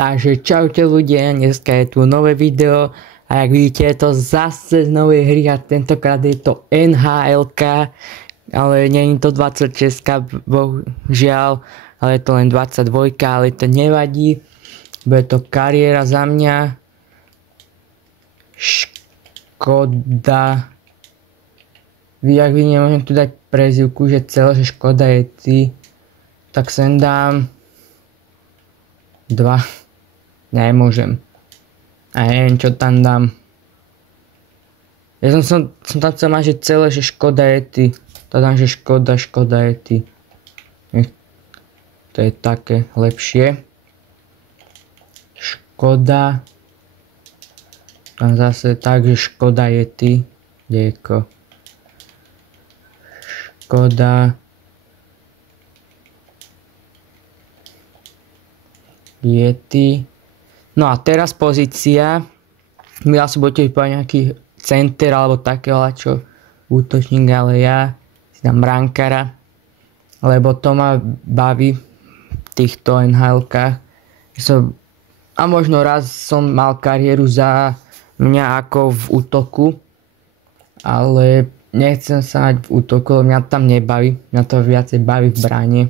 Takže čaute ľudia, dneska je tu nové video a jak vidíte je to zase z novej hry a tentokrát je to NHL-ka, ale nie je to 26, bohužiaľ, ale je to len 22, ale to nevadí, bude to kariéra za mňa. Škoda. Jak vy nemôžem tu dať prezivku, že celé, že Škoda je ty, tak sem dám 2. Nemôžem. A neviem, čo tam dám. Ja som tam chcel mať, že celé, že Škoda je ty. To dám, že Škoda je ty. To je také lepšie. Škoda. Tam zase tak, že Škoda je ty. Dejko. Škoda. Je ty. No a teraz pozícia. Vy asi budete vypadať nejaký center alebo takého čo útočník, ale ja si dám brankára. Lebo to ma baví v týchto NHL-kách. A možno raz som mal kariéru za mňa ako v útoku. Ale nechcem sa mať v útoku, lebo mňa tam nebaví. Mňa to viacej baví v bráne.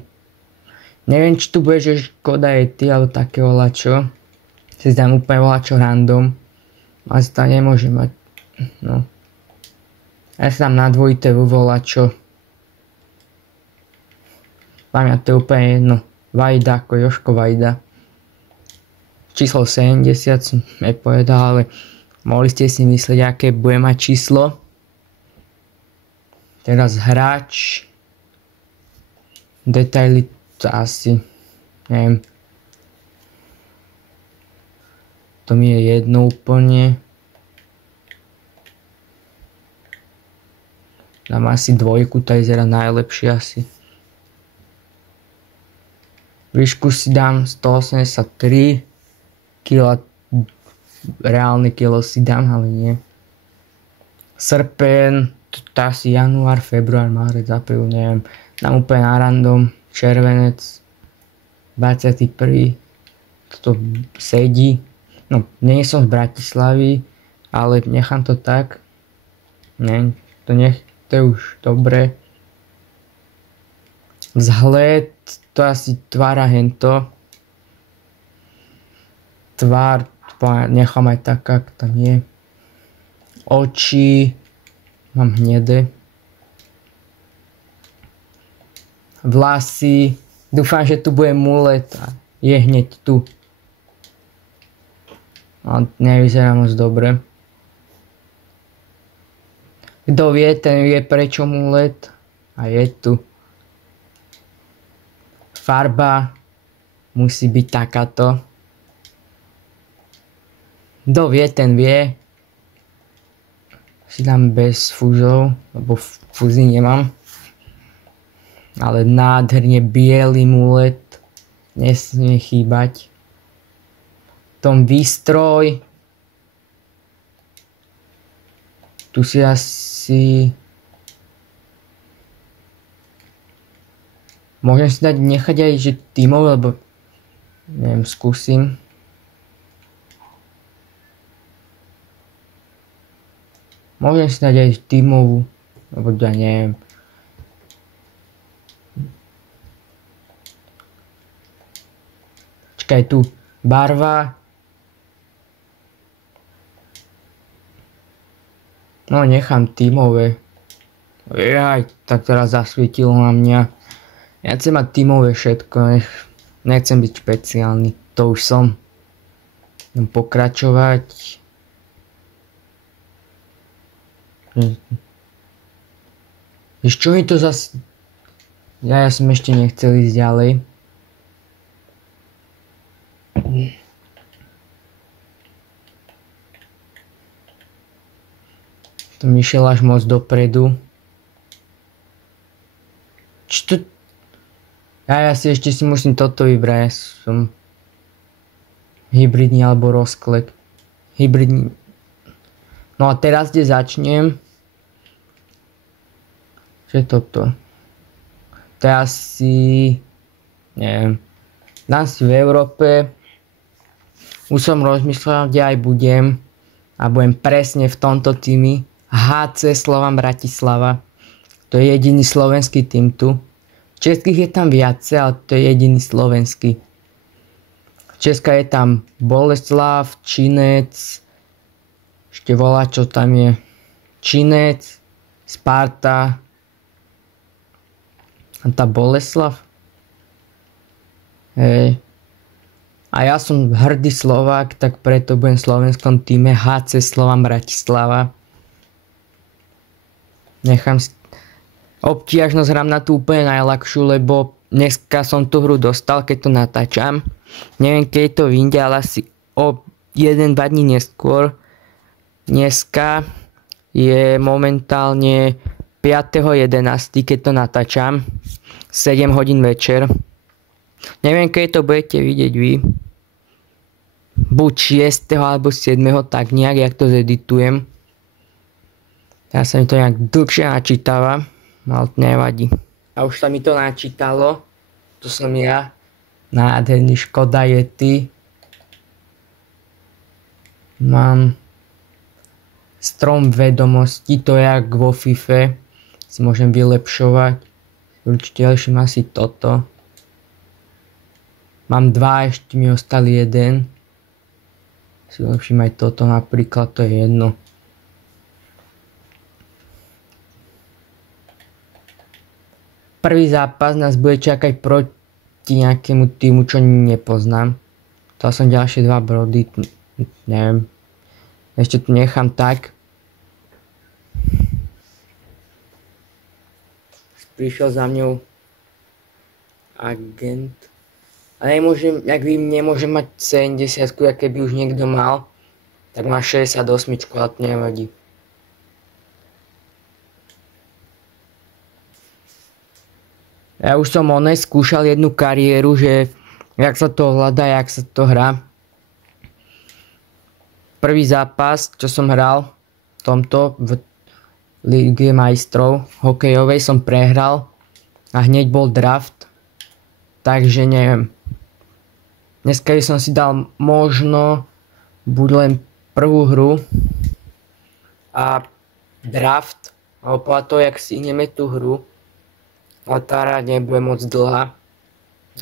Neviem, či tu bude, že Škoda je ty, alebo takého lačo. Si dám úplne voľačo random. Asi tam nemôžem mať. No. Ja si dám na dvojité voľačo. Mám ja to úplne jedno. Vajda ako Jožko Vajda. Číslo 70 som nepovedal, ale mohli ste si myslieť, aké bude mať číslo. Teraz hráč. Detaily to asi. Neviem. To mi je jedno úplne. Dám asi 2, to vyzerá najlepšie asi. Výšku si dám 183 kg. Reálne kilo si dám, ale nie. Srpen, to asi január, február, márec, apríl, neviem. Dám úplne na random. Červenec 21. Toto sedí. No, nie som z Bratislavy, ale nechám to tak. Ne, to je už dobre. Vzhled, to asi tvára hento. Tvár, nechám aj tak, ak tam je. Oči, mám hnedé. Vlasy, dúfam, že tu bude mulet a je hneď tu. No, nevyzerá moc dobre. Kto vie, ten vie prečo mulet. A je tu. Farba musí byť takáto. Kto vie, ten vie. Si dám bez fúzov, lebo fúzy nemám. Ale nádherne biely mulet. Nesmie chýbať. Tom výstroj. Tu si asi môžem si nechať aj že tímov, lebo neviem, skúsim. Môžem si dať aj tímovú, lebo ja neviem. Čakaj tu, barva. No nechám tímové. Jaj, tak teraz zasvietilo na mňa. Ja chcem mať tímové všetko, nechcem byť špeciálny, to už som. Idem pokračovať. Víš čo mi to zase... Ja som ešte nechcel ísť ďalej. To mi šiel až moc dopredu. Čo to... Ja si ešte si musím toto vybrať. Ja som... Hybridný alebo rozklek. Hybridný... No a teraz kde začnem? Čo je toto? To je asi... Neviem. Dám si v Európe. Už som rozmýšľal, kde aj budem. A budem presne v tomto týme. HC Slovan Bratislava. To je jediný slovenský tým tu. Českých je tam viacej, ale to je jediný slovenský. Česka je tam Boleslav, Činec, ešte volá, čo tam je. Činec, Sparta a tá Boleslav. Hej. A ja som hrdý Slovák, tak preto budem v slovenskom týme HC Slovan Bratislava. Nechám obtiažnosť, hrám na tú úplne najľahšiu, lebo dneska som tú hru dostal, keď to natáčam. Neviem, keď to vyjde, ale asi o 1-2 dní neskôr. Dneska je momentálne 5.11., keď to natáčam. 7 hodín večer. Neviem, keď to budete vidieť vy. Buď 6. alebo 7. tak nejak, jak to zeditujem. Teraz sa mi to nejak dlhšie načítava, ale to nevadí. A už sa mi to načítalo. To som ja. Nádherný Škoda Yeti. Mám strom vedomostí, to je jak vo FIFA. Si môžem vylepšovať. Určite lepším asi toto. Mám 2, ešte mi ostali 1. Si lepším aj toto napríklad, to je jedno. Prvý zápas nás bude čakať proti nejakému týmu, čo nepoznám. To som ďalšie 2 brody, neviem. Ešte tu nechám tak. Prišiel za mňou agent. A nemôžem, jak vím, nemôžem mať 70, ak keby už niekto mal. Tak má 68, ale to nevadí. Ja už som skúšal jednu kariéru, že jak sa to hľadá, jak sa to hrá. Prvý zápas, čo som hral v tomto, v Lige majstrov hokejovej, som prehral a hneď bol draft. Takže neviem. Dneska som si dal možno buď len prvú hru a draft, alebo podľa toho, jak si ideme tú hru. Ale tá hra nebude moc dlhá.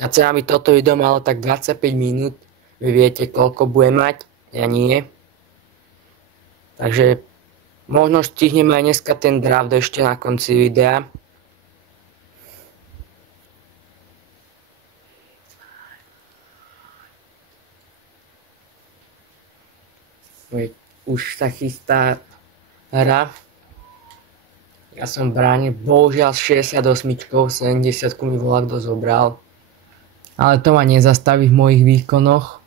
A celá mi toto video malo tak 25 minút. Vy viete, koľko bude mať, ja nie. Takže možno stihneme aj dneska ten draft ešte na konci videa. Už sa chystá hra. Ja som bránil, bohužiaľ s 68, 70 mi volá kto zobral. Ale to ma nezastaví v mojich výkonoch.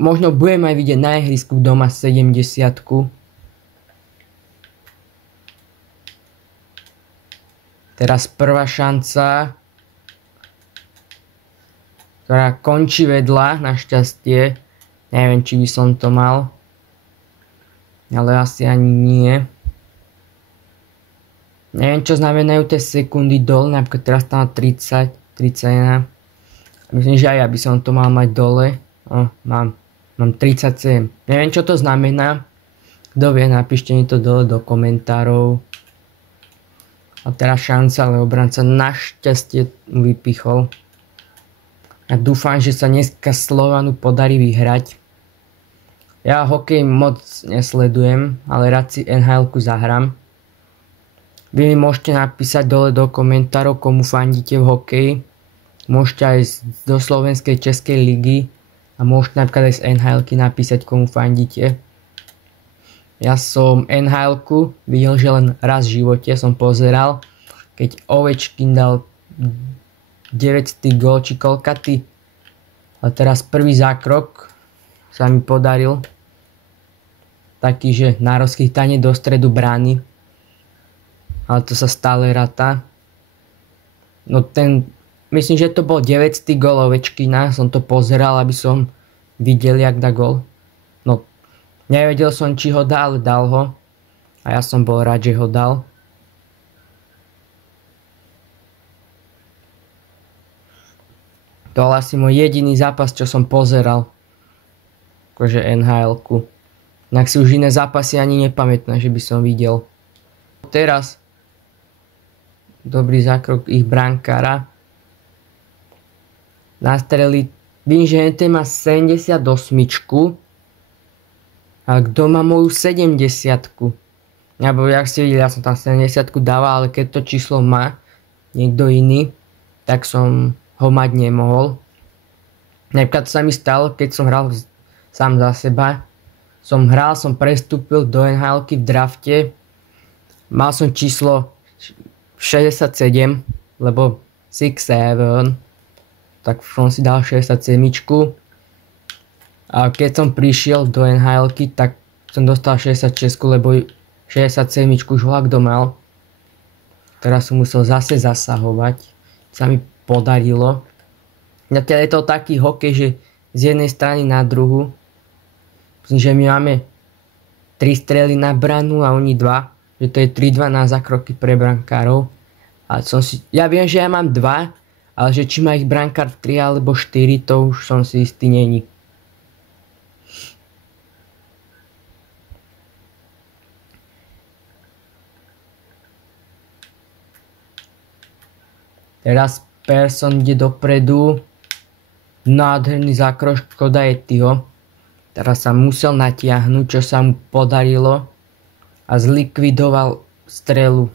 Možno budem aj vidieť na ihrisku doma 70. Teraz prvá šanca, ktorá končí vedľa, našťastie. Neviem, či by som to mal. Ale asi ani nie. Neviem, čo znamenajú tie sekundy dole, napríklad teraz tam 30, 31. Myslím, že aj ja by som to mal mať dole. Mám 37. Neviem, čo to znamená. Kto vie, napíšte mi to dole do komentárov. A teraz šanca, ale obranca našťastie vypichol. A dúfam, že sa dneska Slovanu podarí vyhrať. Ja hokej moc nesledujem, ale rád si NHL-ku zahrám. Vy mi môžete napísať dole do komentárov, komu fandíte v hokeji. Môžete aj do slovenskej českej ligy a môžete napríklad aj z NHL-ky napísať, komu fandíte. Ja som NHL-ku videl, že len raz v živote som pozeral, keď Ovečkin dal 900 gól či koľkatý. A teraz prvý zákrok sa mi podaril. Taký, že na rozchytanie do stredu brány. Ale to sa stále ráta. No myslím, že to bol 900 gól Ovečkina. Som to pozeral, aby som videl, jak dá gól. No, nevedel som, či ho dá, ale dal ho. A ja som bol rád, že ho dal. To bol asi môj jediný zápas, čo som pozeral. Akože NHL-ku. Inak si už iné zápasy ani nepamätám, že by som videl. Teraz dobrý zákrok ich brankára. Nastreli. Vím, že ten má 78. A kto má moju 70. Alebo jak ste videli, ja som tam 70 dával, ale keď to číslo má niekto iný, tak som ho mať nemohol. Napríklad sa mi stalo, keď som hral sám za seba. Som prestúpil do NHL-ky v drafte. Mal som číslo 67, lebo 6-7. Tak som si dal 67. A keď som prišiel do NHL-ky, tak som dostal 66, lebo 67 už kto mal. Teraz som musel zase zasahovať. Sa mi podarilo. Zatiaľ je to taký hokej, že z jednej strany na druhu. Myslím, že my máme 3 strely na branu a oni 2. Že to je 3-2 na zákroky pre brankárov. A ja viem, že ja mám 2, ale že či má ich brankár 3 alebo 4, to už som si istý není. Teraz Persson ide dopredu. Nádherný zákrok, škoda je Tyho. Teraz sa musel natiahnuť, čo sa mu podarilo. A zlikvidoval strelu.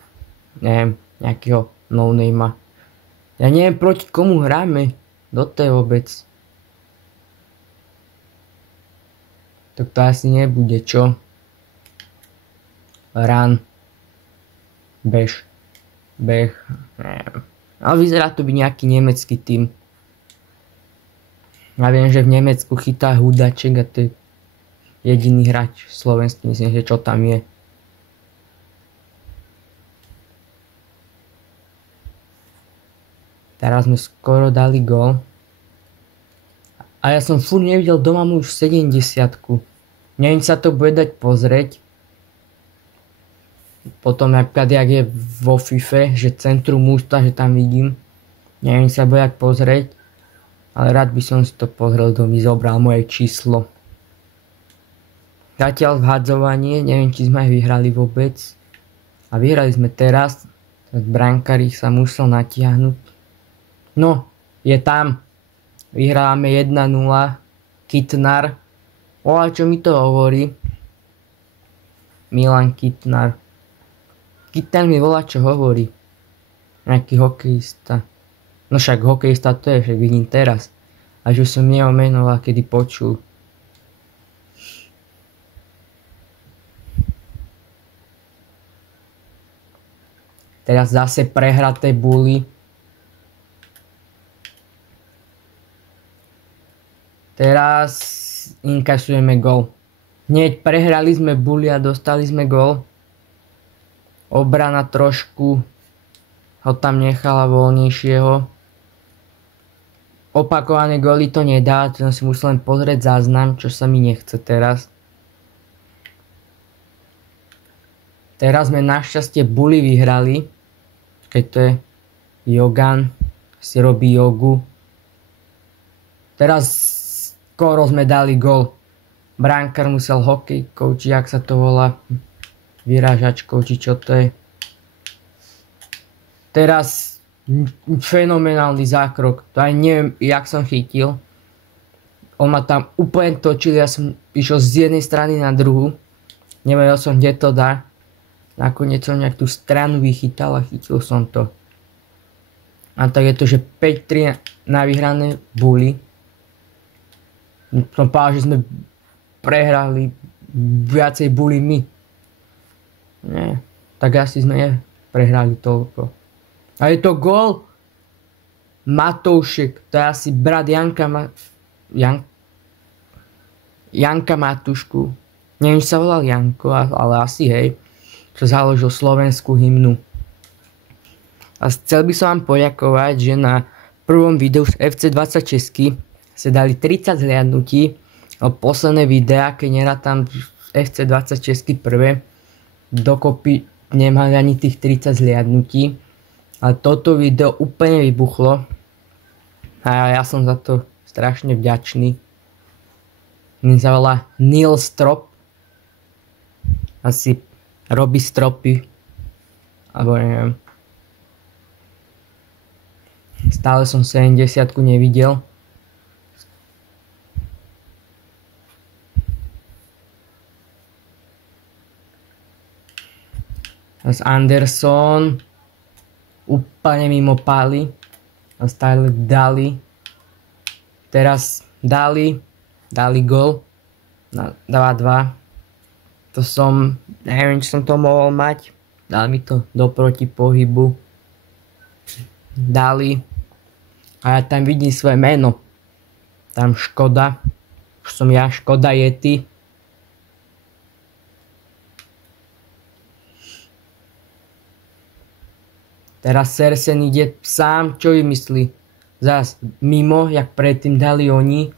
Neviem, nejakého no-namea. Ja neviem, proti komu hráme. Do tej vôbec. Tak to asi nebude, čo? Run. Bež. Beh. Neviem. Ale vyzerá to byť nejaký nemecký tím. Ja viem, že v Nemecku chytá Hudaček a to je jediný hráč slovenský, myslím, že čo tam je. Teraz sme skoro dali gól. A ja som furt nevidel doma mu už 70-ku. Neviem, sa to bude dať pozrieť. Potom napríklad, jak je vo FIFA, že centrum ústa, že tam vidím. Neviem sa bojak pozrieť. Ale rád by som si to pozrel, kto mi zobral moje číslo. Zatiaľ vhadzovanie, neviem, či sme aj vyhrali vôbec. A vyhrali sme teraz. Brankár ich sa musel natiahnuť. No, je tam. Vyhráme 1-0. Kitnar. A čo mi to hovorí? Milan Kitnar. Kitnar mi volá, čo hovorí. Nejaký hokejista. No však hokejista to je, však vidím teraz. Až už som jeho menoval, kedy počul. Teraz zase prehraté buly. Teraz inkasujeme gól. Hneď prehrali sme buly a dostali sme gól. Obrana trošku ho tam nechala voľnejšieho. Opakované góly to nedá, to som si musel len pozrieť záznam, čo sa mi nechce teraz. Teraz sme našťastie buly vyhrali. Keď to je Jogan, si robí jogu. Teraz skoro sme dali gól. Brankár musel hokejkou, či jak sa to volá, vyrážačkou, či čo to je. Teraz fenomenálny zákrok. To aj neviem, jak som chytil. On ma tam úplne točil, ja som išiel z jednej strany na druhú. Nevedel som, kde to dá. Nakoniec som nejak tú stranu vychytal a chytil som to. A tak je to, že 5-3 na vyhrané buly. Som povedal, že sme prehrali viacej buly my. Nie, tak asi sme prehrali toľko. A je to gól Matoušek, to je asi brat Janka Matušku. Neviem, či sa volal Janko, ale asi hej, čo založil slovenskú hymnu. A chcel by som vám poďakovať, že na prvom videu z FC26 sa dali 30 zhliadnutí, a posledné videá, keď nerátam FC26 prvé, dokopy nemali ani tých 30 zhliadnutí. Ale toto video úplne vybuchlo. A ja som za to strašne vďačný. Mne sa volá Neil Strop. Asi robí stropy. Alebo neviem. Stále som 70-ku nevidel. Z Anderson úplne mimo pály. A stále dali. Teraz dali gól. Dáva 2. To som, neviem, či som to mohol mať. Dali mi to do protipohybu. Dali. A ja tam vidím svoje meno. Tam Škoda. Už som ja, Škoda Yeti. Teraz Sersen ide sám, čo vymyslí? Zas mimo, jak predtým dali oni.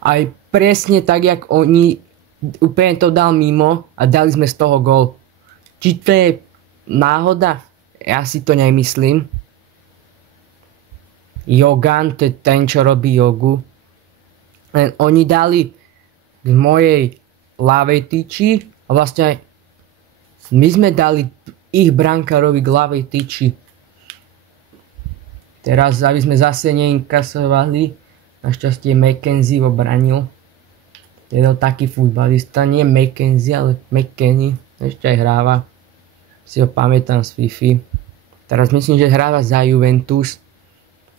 Aj presne tak, jak oni, úplne to dal mimo a dali sme z toho gól. Či to je náhoda? Ja si to nemyslím. Jogan, to je ten, čo robí jogu. Len oni dali k mojej ľavej tyči a vlastne my sme dali ich brankárovi k ľavej tyči. Teraz, aby sme zase neinkasovali, našťastie McKenzie obranil. Je to taký futbalista, nie McKenzie, ale McKennie. Ešte aj hráva. Si ho pamätám z Fifi. Teraz myslím, že hráva za Juventus.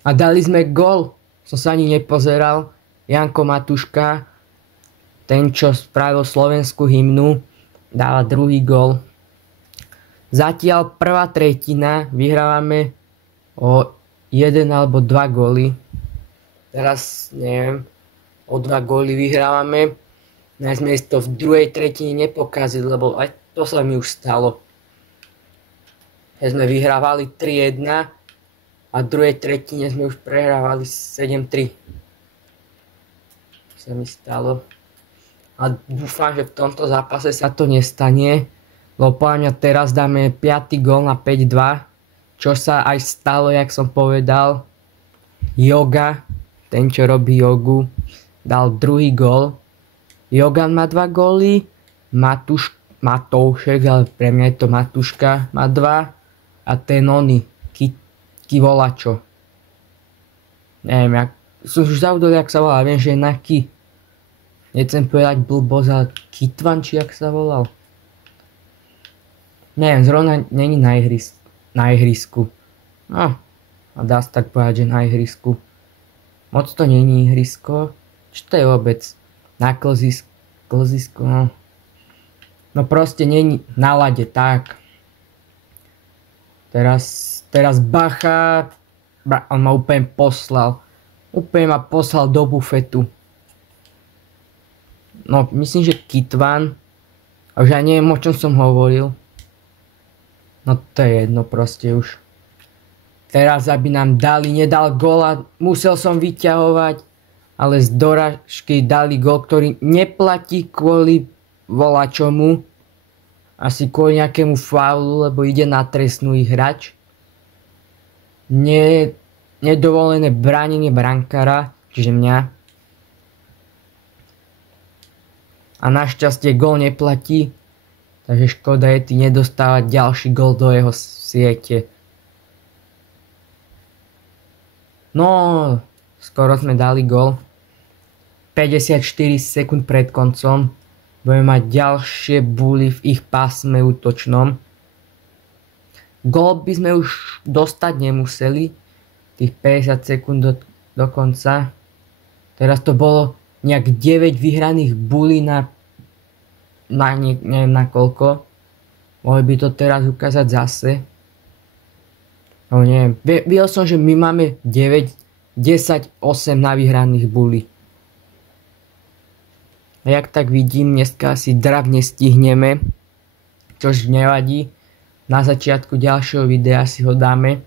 A dali sme gól. Som sa ani nepozeral. Janko Matuška, ten, čo spravil slovenskú hymnu, dáva druhý gól. Zatiaľ prvá tretina vyhrávame o 1 alebo 2 góly. Teraz, neviem, o 2 góly vyhrávame. My sme to v druhej tretine nepokazili, lebo aj to sa mi už stalo. Keď sme vyhrávali 3-1 a v druhej tretine sme už prehrávali 7-3. Sa mi stalo. A dúfam, že v tomto zápase sa to nestane. Lebo podľa mňa teraz dáme 5. gól na 5-2. Čo sa aj stalo, jak som povedal. Joga, ten čo robí jogu, dal druhý gól. Jogan má 2 góly. Matoušek, ale pre mňa je to Matuška, má 2. A ten oný, Kivolačo. Neviem, som už zavudol, jak sa volá. Viem, že je na Ki. Nechcem povedať blbosť, ale Kitvan, či jak sa volal. Neviem, zrovna není na ihrisku. No, a dá sa tak povedať, že na ihrisku. Moc to není ihrisko. Čo to je vôbec? Na klzisku, no. No proste není na lade, tak. Teraz bacha. On ma úplne poslal. Úplne ma poslal do bufetu. No, myslím, že Kitvan. A už ja neviem, o čom som hovoril. No to je jedno proste už. Teraz, aby nám nedal gól a musel som vyťahovať. Ale z dorážky dali gól, ktorý neplatí kvôli volačomu. Asi kvôli nejakému faulu, lebo ide na trestnú hráč. Nedovolené bránenie brankára, čiže mňa. A našťastie gól neplatí. Takže škoda je nedostávať ďalší gól do jeho siete. No, skoro sme dali gól. 54 sekúnd pred koncom. Budeme mať ďalšie buly v ich pásme útočnom. Gól by sme už dostať nemuseli. Tých 50 sekúnd do konca. Teraz to bolo nejak 9 vyhraných bulí na neviem na koľko. Mohli by to teraz ukázať zase. No neviem. Videl som, že my máme 9, 10, 8 na vyhraných bulí. A jak tak vidím, dneska asi draft nestihneme. Čož nevadí. Na začiatku ďalšieho videa si ho dáme.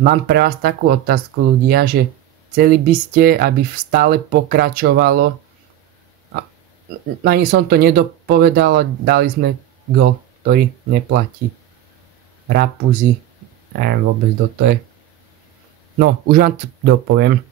Mám pre vás takú otázku, ľudia, že chceli by ste, aby stále pokračovalo. Ani som to nedopovedal, ale dali sme gól, ktorý neplatí. Rapuzi, neviem vôbec, kto to je. No, už vám to dopoviem.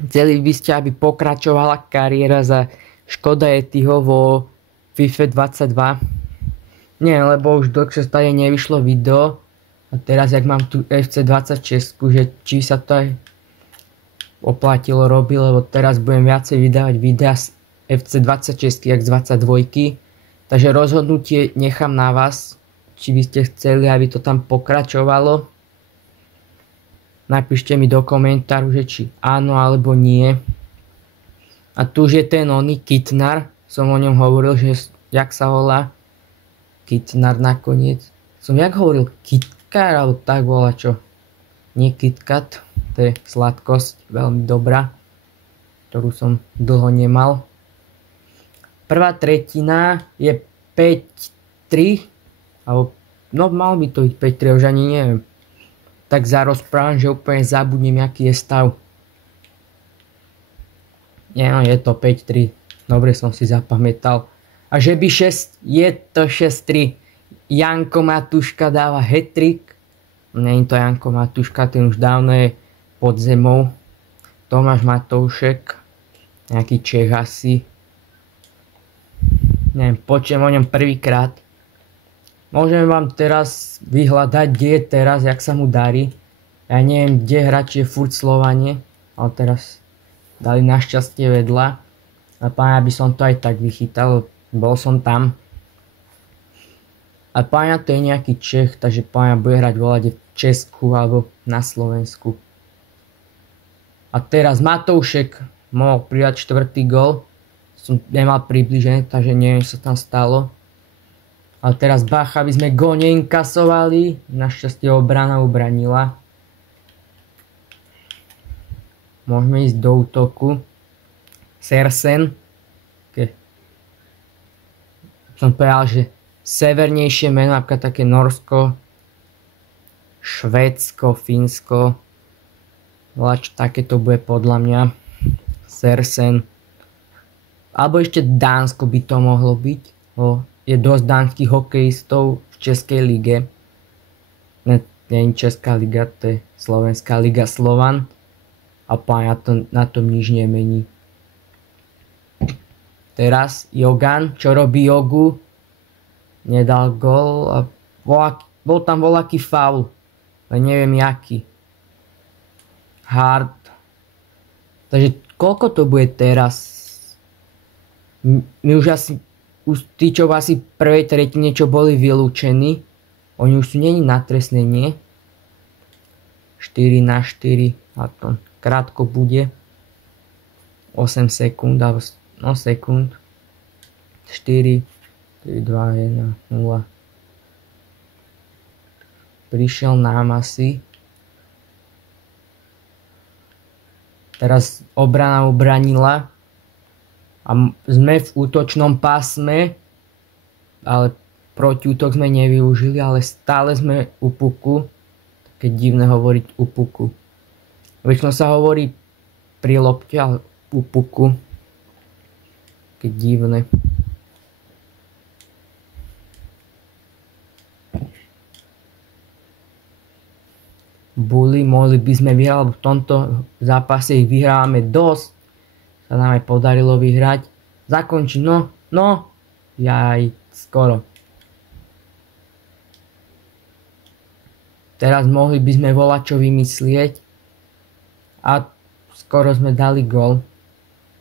Chceli by ste, aby pokračovala kariéra za Škoda Yetiho vo FIFA 22? Nie, lebo už dlhšie stade nevyšlo video. A teraz, jak mám tu FC 26, že či sa to aj oplatilo robiť, lebo teraz budem viacej vydávať videa z FC 26 jak z 22. Takže rozhodnutie nechám na vás, či by ste chceli, aby to tam pokračovalo. Napíšte mi do komentáru, že či áno alebo nie. A tu už je ten oný Kitnar, som o ňom hovoril, že jak sa volá Kitnar nakoniec. Som jak hovoril Kitkar, alebo tak volá čo. Nie KitKat, to je sladkosť, veľmi dobrá, ktorú som dlho nemal. Prvá tretina je 5-3, alebo no mal by to byť 5-3, už ani neviem. Tak zarozprávam, že úplne zabudnem, aký je stav. Nie, no je to 5-3, dobre som si zapamätal. A že by 6, je to 6-3. Janko Matuška dáva hat-trick. Nie je to Janko Matuška, ten už dávno je pod zemou. Tomáš Matoušek, nejaký Čech asi. Neviem, počujem o ňom prvýkrát. Môžem vám teraz vyhľadať, kde je teraz, jak sa mu darí. Ja neviem, kde hráč je furt Slovane, ale teraz dali našťastie vedľa. A páňa by som to aj tak vychytal, bol som tam. A páňa to je nejaký Čech, takže páňa bude hrať volať v Česku alebo na Slovensku. A teraz Matoušek mohol pridať 4. gól. Som nemal približené, takže neviem, čo sa tam stalo. Ale teraz bacha, aby sme gól neinkasovali. Našťastie obrana ubranila. Môžeme ísť do útoku. Sersen. Okay. Som povedal, že severnejšie meno, napríklad také Norsko, Švédsko, Fínsko. Voľač také to bude podľa mňa. Sersen. Alebo ešte Dánsko by to mohlo byť. Je dosť dánskych hokejistov v Českej lige. Nie je Česká liga, to je Slovenská liga Slovan. A páňa to na tom nič nemení. Teraz Jogan, čo robí jogu. Nedal gól a bol tam voľaký faul. Ale neviem jaký. Hard. Takže koľko to bude teraz? My už asi, tí čo asi v prvej tretine, čo boli vylúčení, oni už sú není na trestnej, nie? 4-4, a to krátko bude. 8 sekúnd, alebo no sekúnd. 4, 3, 2, 1, 0. Prišiel nám asi. Teraz obrana obranila. A sme v útočnom pásme, ale protiútok sme nevyužili, ale stále sme u puku. Také divné hovoriť u puku. Väčšinou sa hovorí pri lopte, ale u puku. Také divné. Bully, mohli by sme vyhrať, lebo v tomto zápase ich vyhrávame dosť. Sa nám aj podarilo vyhrať. Zakončiť, no, jaj, skoro. Teraz mohli by sme volať čo vymyslieť. A skoro sme dali gól.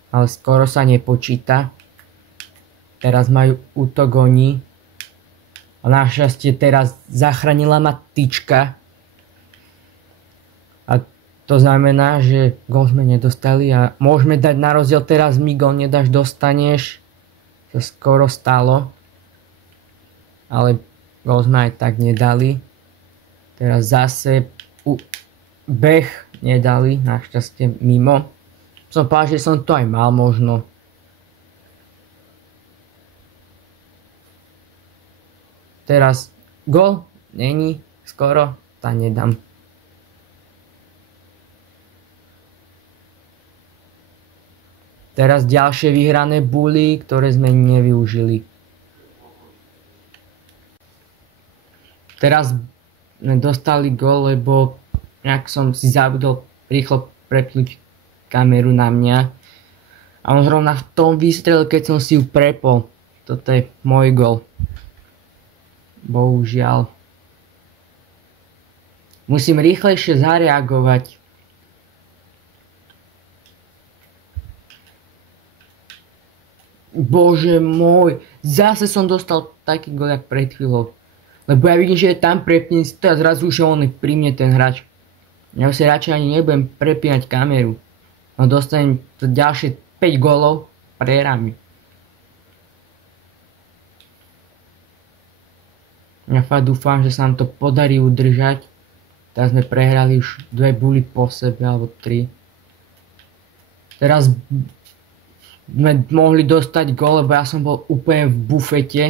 Ale skoro sa nepočíta. Teraz majú útok oni. A našťastie teraz zachránila ma tyčka. A to znamená, že gól sme nedostali a môžeme dať na rozdiel teraz, my gól nedáš, dostaneš. To skoro stalo. Ale gól sme aj tak nedali. Teraz zase beh nedali, našťastie mimo. Som povedal, že som to aj mal možno. Teraz gól není, skoro, tá nedám. Teraz ďalšie vyhrané buly, ktoré sme nevyužili. Teraz sme dostali gól, lebo nejak som si zabudol rýchlo prepnúť kameru na mňa. A on zrovna v tom vystrelil, keď som si ju prepol. Toto je môj gol. Bohužiaľ. Musím rýchlejšie zareagovať. Bože môj, zase som dostal taký gol jak pred chvíľou. Lebo ja vidím, že je tam prepnúť a zrazu už on pri mne ten hráč. Ja si radšej ani nebudem prepínať kameru. No dostanem ďalšie 5 golov prehrami. Ja fakt dúfam, že sa nám to podarí udržať. Teraz sme prehrali už 2 buly po sebe, alebo 3. Teraz sme mohli dostať gól, lebo ja som bol úplne v bufete.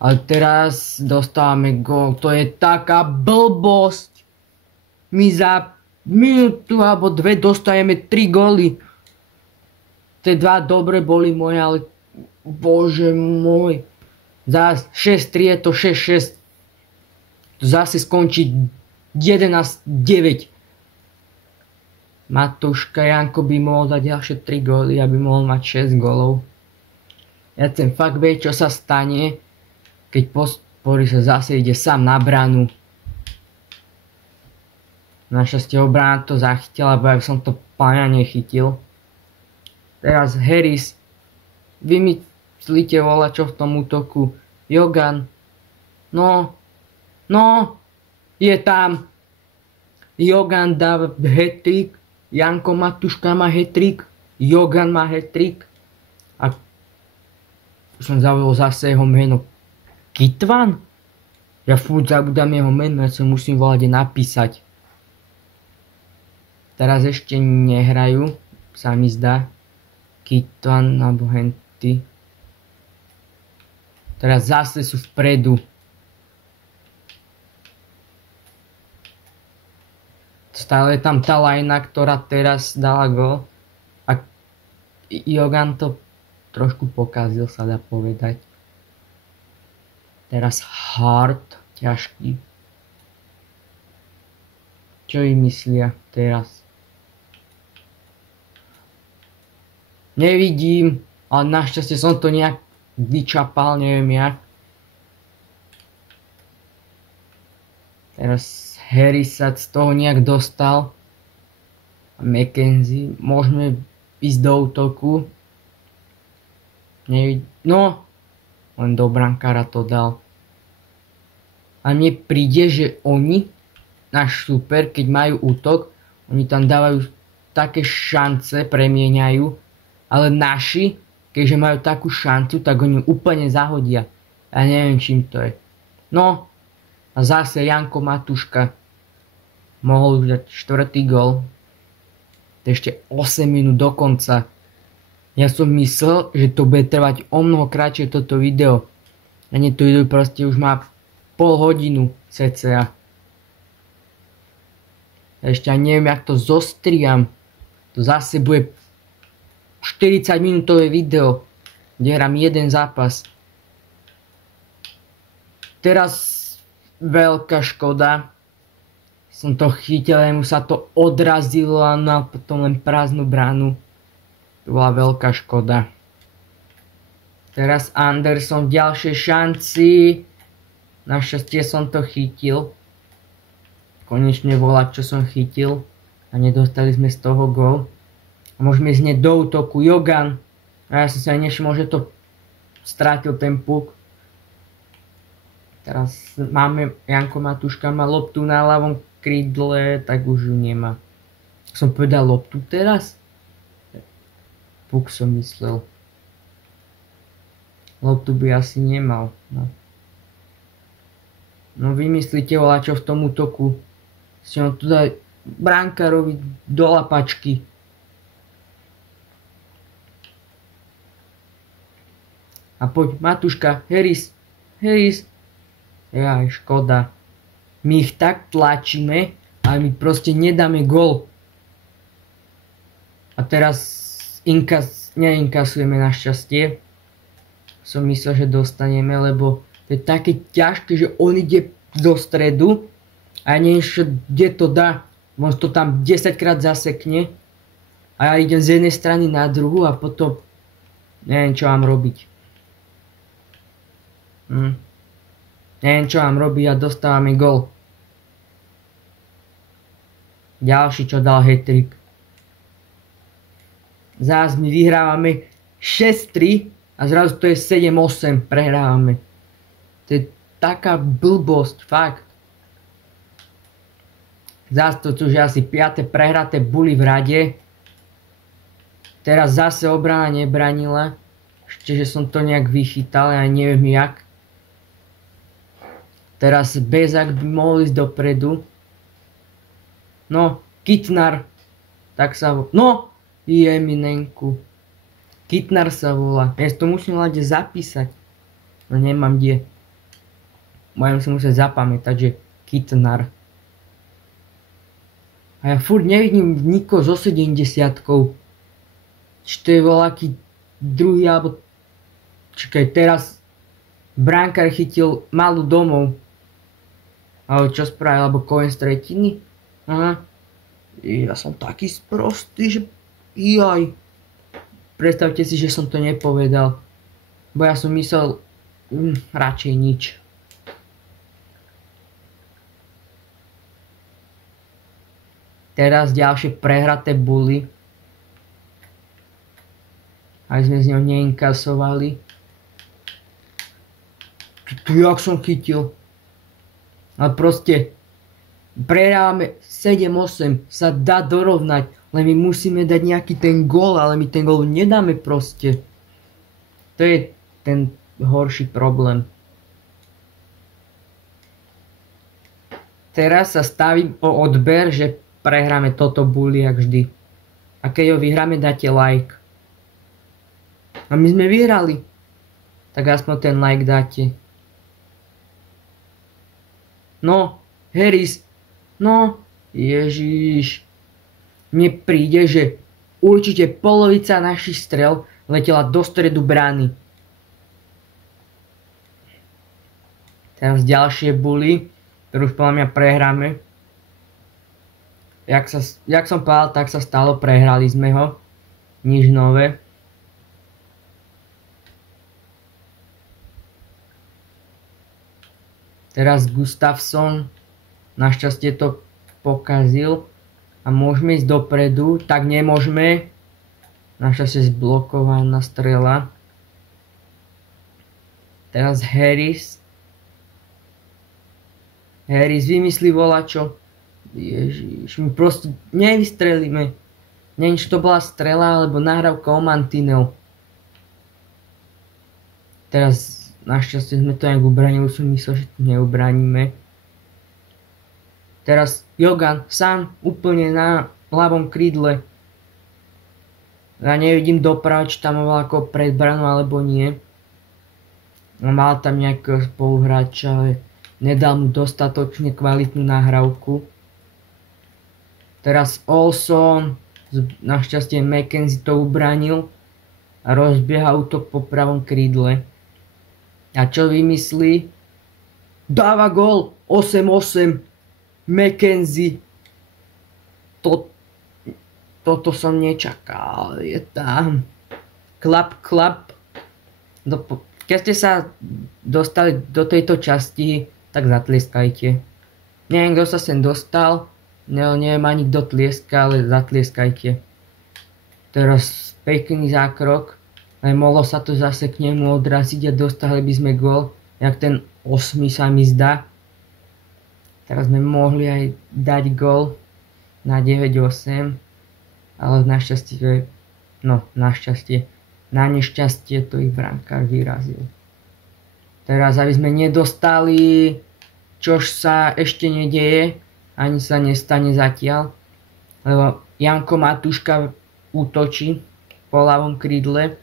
Ale teraz dostávame gól. To je taká blbosť. My za minútu alebo 2 dostajeme 3 góly. Tie 2 dobre boli moje, ale bože môj. Za 6-3 je to 6-6. To zase skončí 11-9. Matúška Janko by mohol dať ďalšie 3 góly, aby mohol mať 6 gólov. Ja chcem fakt vedieť, čo sa stane, keď Pospori sa zase ide sám na bránu. Našťastie obrana to zachytila, lebo ja som to pána nechytil. Teraz Harris. Vymyslíte volačo v tom útoku. Jogan. No, je tam. Jogan dá hat-trick. Janko Matúška má hat-trick. Jogan má hat-trick. A som zavolal zase jeho meno. Kitvan? Ja furt zabudám jeho meno, ja sa musím volať a napísať. Teraz ešte nehrajú, sa mi zdá. Kitvan alebo henty. Teraz zase sú vpredu. Stále je tam tá lajna, ktorá teraz dala gól. A Jogan to trošku pokazil, sa dá povedať. Teraz Hart, ťažký. Čo im myslia teraz? Nevidím, ale našťastie som to nejak vyčapal, neviem jak. Teraz Harry sa z toho nejak dostal. A McKenzie, môžeme ísť do útoku. No, len do brankára to dal. A mne príde, že oni, náš super, keď majú útok, oni tam dávajú také šance, premieňajú, ale naši, keďže majú takú šancu, tak oni úplne zahodia. Ja neviem, čím to je. No, a zase Janko Matúška mohol už dať 4. gól. To je ešte 8 minút do konca. Ja som myslel, že to bude trvať o mnoho kratšie toto video. A nie, to video proste už má pol hodinu cca. Ešte ani neviem, jak to zostriam. To zase bude 40 minútové video, kde hrám jeden zápas. Teraz veľká škoda. Som to chytil, mu sa to odrazilo a potom len prázdnu bránu. To bola veľká škoda. Teraz Anderson v ďalšej šanci. Našťastie som to chytil. Konečne volať, čo som chytil. A nedostali sme z toho gól. A môžeme ísť do útoku. Jogan. A ja som sa aj nevšimol, že to strátil ten puk. Teraz máme, Janko Matúška má loptu na ľavom krídle, tak už ju nemá. Som povedal loptu teraz? Puk som myslel. Loptu by asi nemal. No vymyslíte volačo v tom útoku. Si on tu dá brankárovi do lapačky. A poď, Matúška, Harris. Jaj, škoda. My ich tak tlačíme, ale my proste nedáme gól. A teraz neinkasujeme našťastie. Som myslel, že dostaneme, lebo to je také ťažké, že on ide do stredu a neviem, kde to dá. On to tam 10 krát zasekne a ja idem z jednej strany na druhú a potom neviem čo mám robiť. Neviem čo mám robiť a dostávame gól. Ďalší čo dal hat-trick. Zás my vyhrávame 6-3 a zrazu to je 7-8, prehrávame. To je taká blbosť, fakt. Zás to už je asi 5. prehraté buly v rade. Teraz zase obrana nebranila. Ešte, že som to nejak vychytal, ja neviem jak. Teraz Bezák by mohol ísť dopredu. No, Kytnar. Tak sa volá. No, Jeminenku. Kytnar sa volá. Ja si to musím hľadať zapísať. No nemám kde. Budem si musieť zapamätať, že Kytnar. A ja furt nevidím nikoho so 70-kou. Či to je voľaký druhý, alebo... Čakaj, teraz brankár chytil malú domov. Ale čo spravil, alebo koniec tretiny? Aha. Ja som taký sprostý, že... Jaj. Predstavte si, že som to nepovedal. Bo ja som myslel... radšej nič. Teraz ďalšie prehraté buly. Aj sme z neho neinkasovali. Tu jak som chytil. Ale proste prehrávame 7-8, sa dá dorovnať, len my musíme dať nejaký ten gól, ale my ten gól nedáme proste. To je ten horší problém. Teraz sa stavím o odber, že prehráme toto bully jak vždy. A keď ho vyhráme, dáte like. A my sme vyhrali. Tak aspoň ten like dáte. No, Harris. No, Ježiš. Mne príde, že určite polovica našich strel letela do stredu brány. Teraz ďalšie bully, ktoré už podľa mňa prehráme. Jak som povedal, tak sa stalo, prehrali sme ho. Nič nové. Teraz Gustafsson našťastie to pokazil a môžeme ísť dopredu, tak nemôžeme. Našťastie zblokovaná strela. Teraz Harris. Harris vymyslí volačo. Ježiš, my proste nevystrelíme. Neviem, či to bola strela alebo nahrávka o mantinel. Teraz našťastie sme to nejak ubranili, som myslel, že to neubránime. Teraz Jogan sám úplne na ľavom krídle. Ja nevidím doprava, či tam mal ako pred branou alebo nie. Mal tam nejakého spoluhráča, ale nedal mu dostatočne kvalitnú nahrávku. Teraz Olson, našťastie McKenzie to ubránil a rozbieha útok po pravom krídle. A čo vymyslí? Dáva gól 8-8 McKenzie. Toto som nečakal. Je tam. Klap. Keď ste sa dostali do tejto časti, tak zatlieskajte. Neviem, kto sa sem dostal. Neviem ani kto tlieska, ale zatlieskajte. Teraz pekný zákrok. Ale mohlo sa to zase k nemu odraziť a dostali by sme gól. Jak ten 8 sa mi zdá. Teraz sme mohli aj dať gól na 9-8. Ale našťastie, na nešťastie to ich brankár vyrazil. Teraz aby sme nedostali, čož sa ešte nedeje, ani sa nestane zatiaľ, lebo Janko Matuška útočí po ľavom krídle.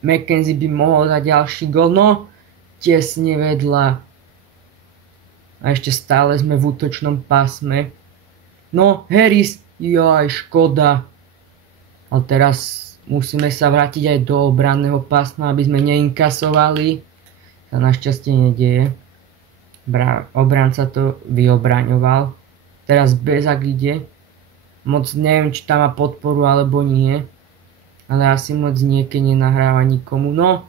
McKenzie by mohol dať ďalší gól, no tesne vedľa. A ešte stále sme v útočnom pásme. No Harris, jaj, škoda. Ale teraz musíme sa vrátiť aj do obranného pásma, aby sme neinkasovali. Sa našťastie nedieje. Obranca to vyobraňoval. Teraz Bezák ide. Moc neviem, či tam má podporu alebo nie. Ale asi moc nie, keď nenahráva nikomu. No,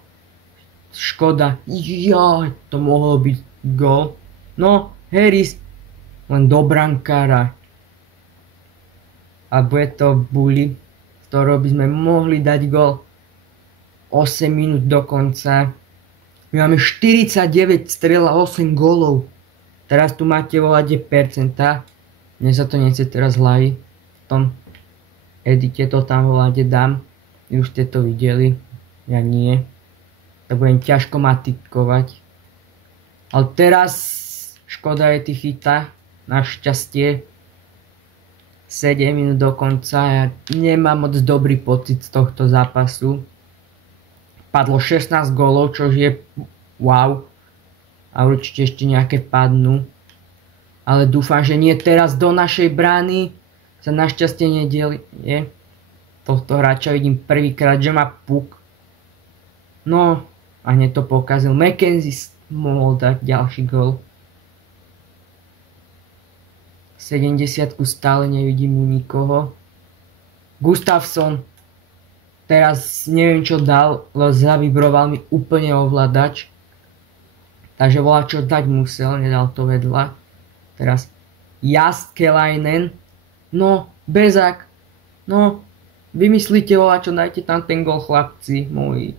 škoda. Jaj, to mohlo byť gól. No, Harris, len do brankára. A bude to Bully, z ktorého by sme mohli dať gól. 8 minút do konca. My máme 49 strel a 8 gólov. Teraz tu máte volať percentá. Mne sa to nechce teraz hlaví. V tom edite to tam voláte dám. Vy už ste to videli. Ja nie. To budem ťažko matikovať. Ale teraz škoda je tých chyta. Našťastie. 7 minút do konca. Ja nemám moc dobrý pocit z tohto zápasu. Padlo 16 gólov, čo je wow. A určite ešte nejaké padnú. Ale dúfam, že nie teraz do našej brány. Sa našťastie nedielie. Tohto hráča vidím prvýkrát, že má puk. No, a hneď to pokazil. McKenzie mohol dať ďalší gól. 70 stále nevidím u nikoho. Gustafsson. Teraz neviem čo dal, ale zavibroval mi úplne ovládač. Takže volá čo dať musel, nedal to vedľa. Teraz Jääskeläinen. No, Bezák. No, vymyslíte volá čo, dajte tam ten gól chlapci, moji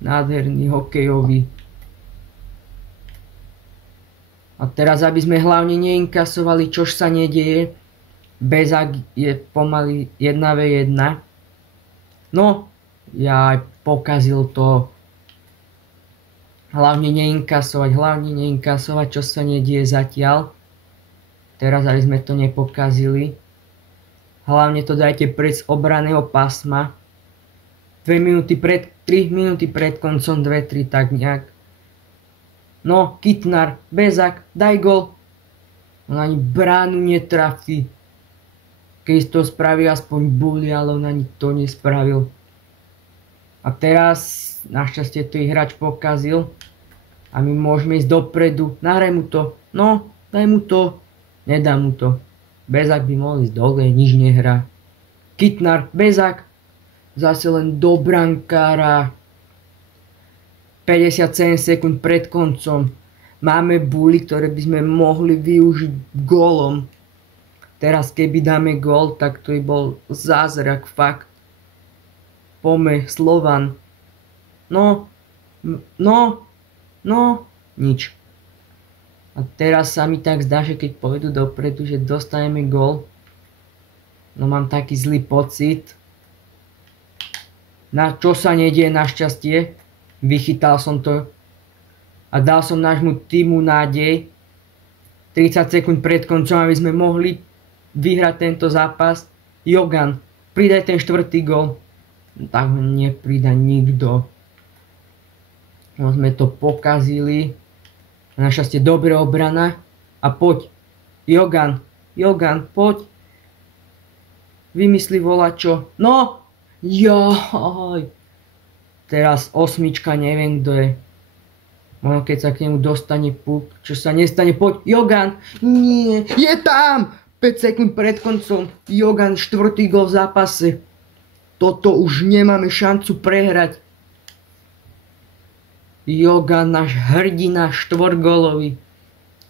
nádherný hokejový. A teraz aby sme hlavne neinkasovali, čož sa nedieje. Bezák je pomaly 1v1. No, ja pokazil to. Hlavne neinkasovať, čo sa nedieje zatiaľ. Teraz, aby sme to nepokazili. Hlavne to dajte pred z obraného pásma. 3 minúty pred koncom, 2-3 tak nejak. No, Kitnar, Bezák, daj gol. On ani bránu netrafí. Keď to spraví aspoň Bully, ale on ani to nespravil. A teraz, našťastie to ich hráč pokazil. A my môžeme ísť dopredu. Nahraj mu to. No, daj mu to. Nedá mu to. Bezák by mohol ísť dole, nič nehrá. Kitnar, Bezák. Zase len do brankára. 57 sekúnd pred koncom. Máme Bully, ktoré by sme mohli využiť gólom. Teraz keby dáme gól, tak to by bol zázrak, fakt. Pome, Slovan. No, nič. A teraz sa mi tak zdá, že keď pôjdu dopredu, že dostaneme gól. No mám taký zlý pocit. Na čo sa nedieje našťastie. Vychytal som to. A dal som nášmu týmu nádej. 30 sekúnd pred koncom, aby sme mohli vyhrať tento zápas. Jogan, pridaj ten 4. gól. Tak ho nepridá nikto. No sme to pokazili. Našťastie dobrá obrana. A poď. Jogan, poď. Vymysli volačo. No! Jaj. Teraz 8, neviem kto je. Možno keď sa k nemu dostane puk. Čo sa nestane, poď. Jogan. Nie, je tam! 5 sekúnd pred koncom. Jogan, 4. gól v zápase. Toto už nemáme šancu prehrať. Jogan, náš hrdina, 4-gólový.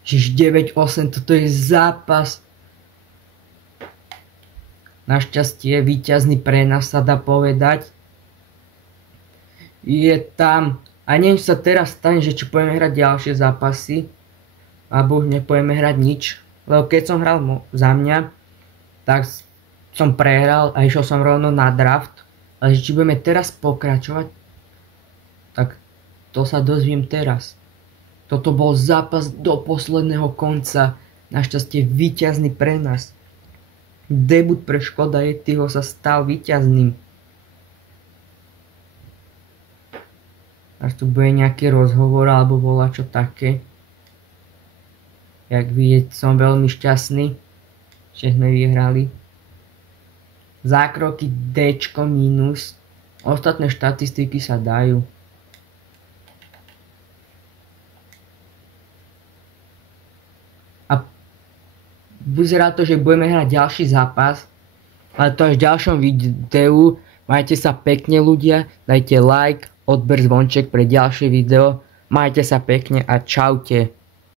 Čiže 9-8, toto je zápas. Našťastie víťazný pre nás sa dá povedať. Je tam. A neviem, čo sa teraz stane, že či pôjdeme hrať ďalšie zápasy. Alebo už nepôjdeme hrať nič. Lebo keď som hral za mňa, tak som prehral a išiel som rovno na draft. Ale či budeme teraz pokračovať, tak to sa dozviem teraz. Toto bol zápas do posledného konca. Našťastie víťazný pre nás. Debut pre Škoda Yetiho sa stal víťazným. Až tu bude nejaký rozhovor alebo volačo také. Jak vidieť, som veľmi šťastný, že sme vyhrali. Zákroky D minus. Ostatné štatistiky sa dajú. A vyzerá to, že budeme hrať ďalší zápas, ale to až v ďalšom videu. Majte sa pekne ľudia, dajte like, odber zvonček pre ďalšie video. Majte sa pekne a čaute.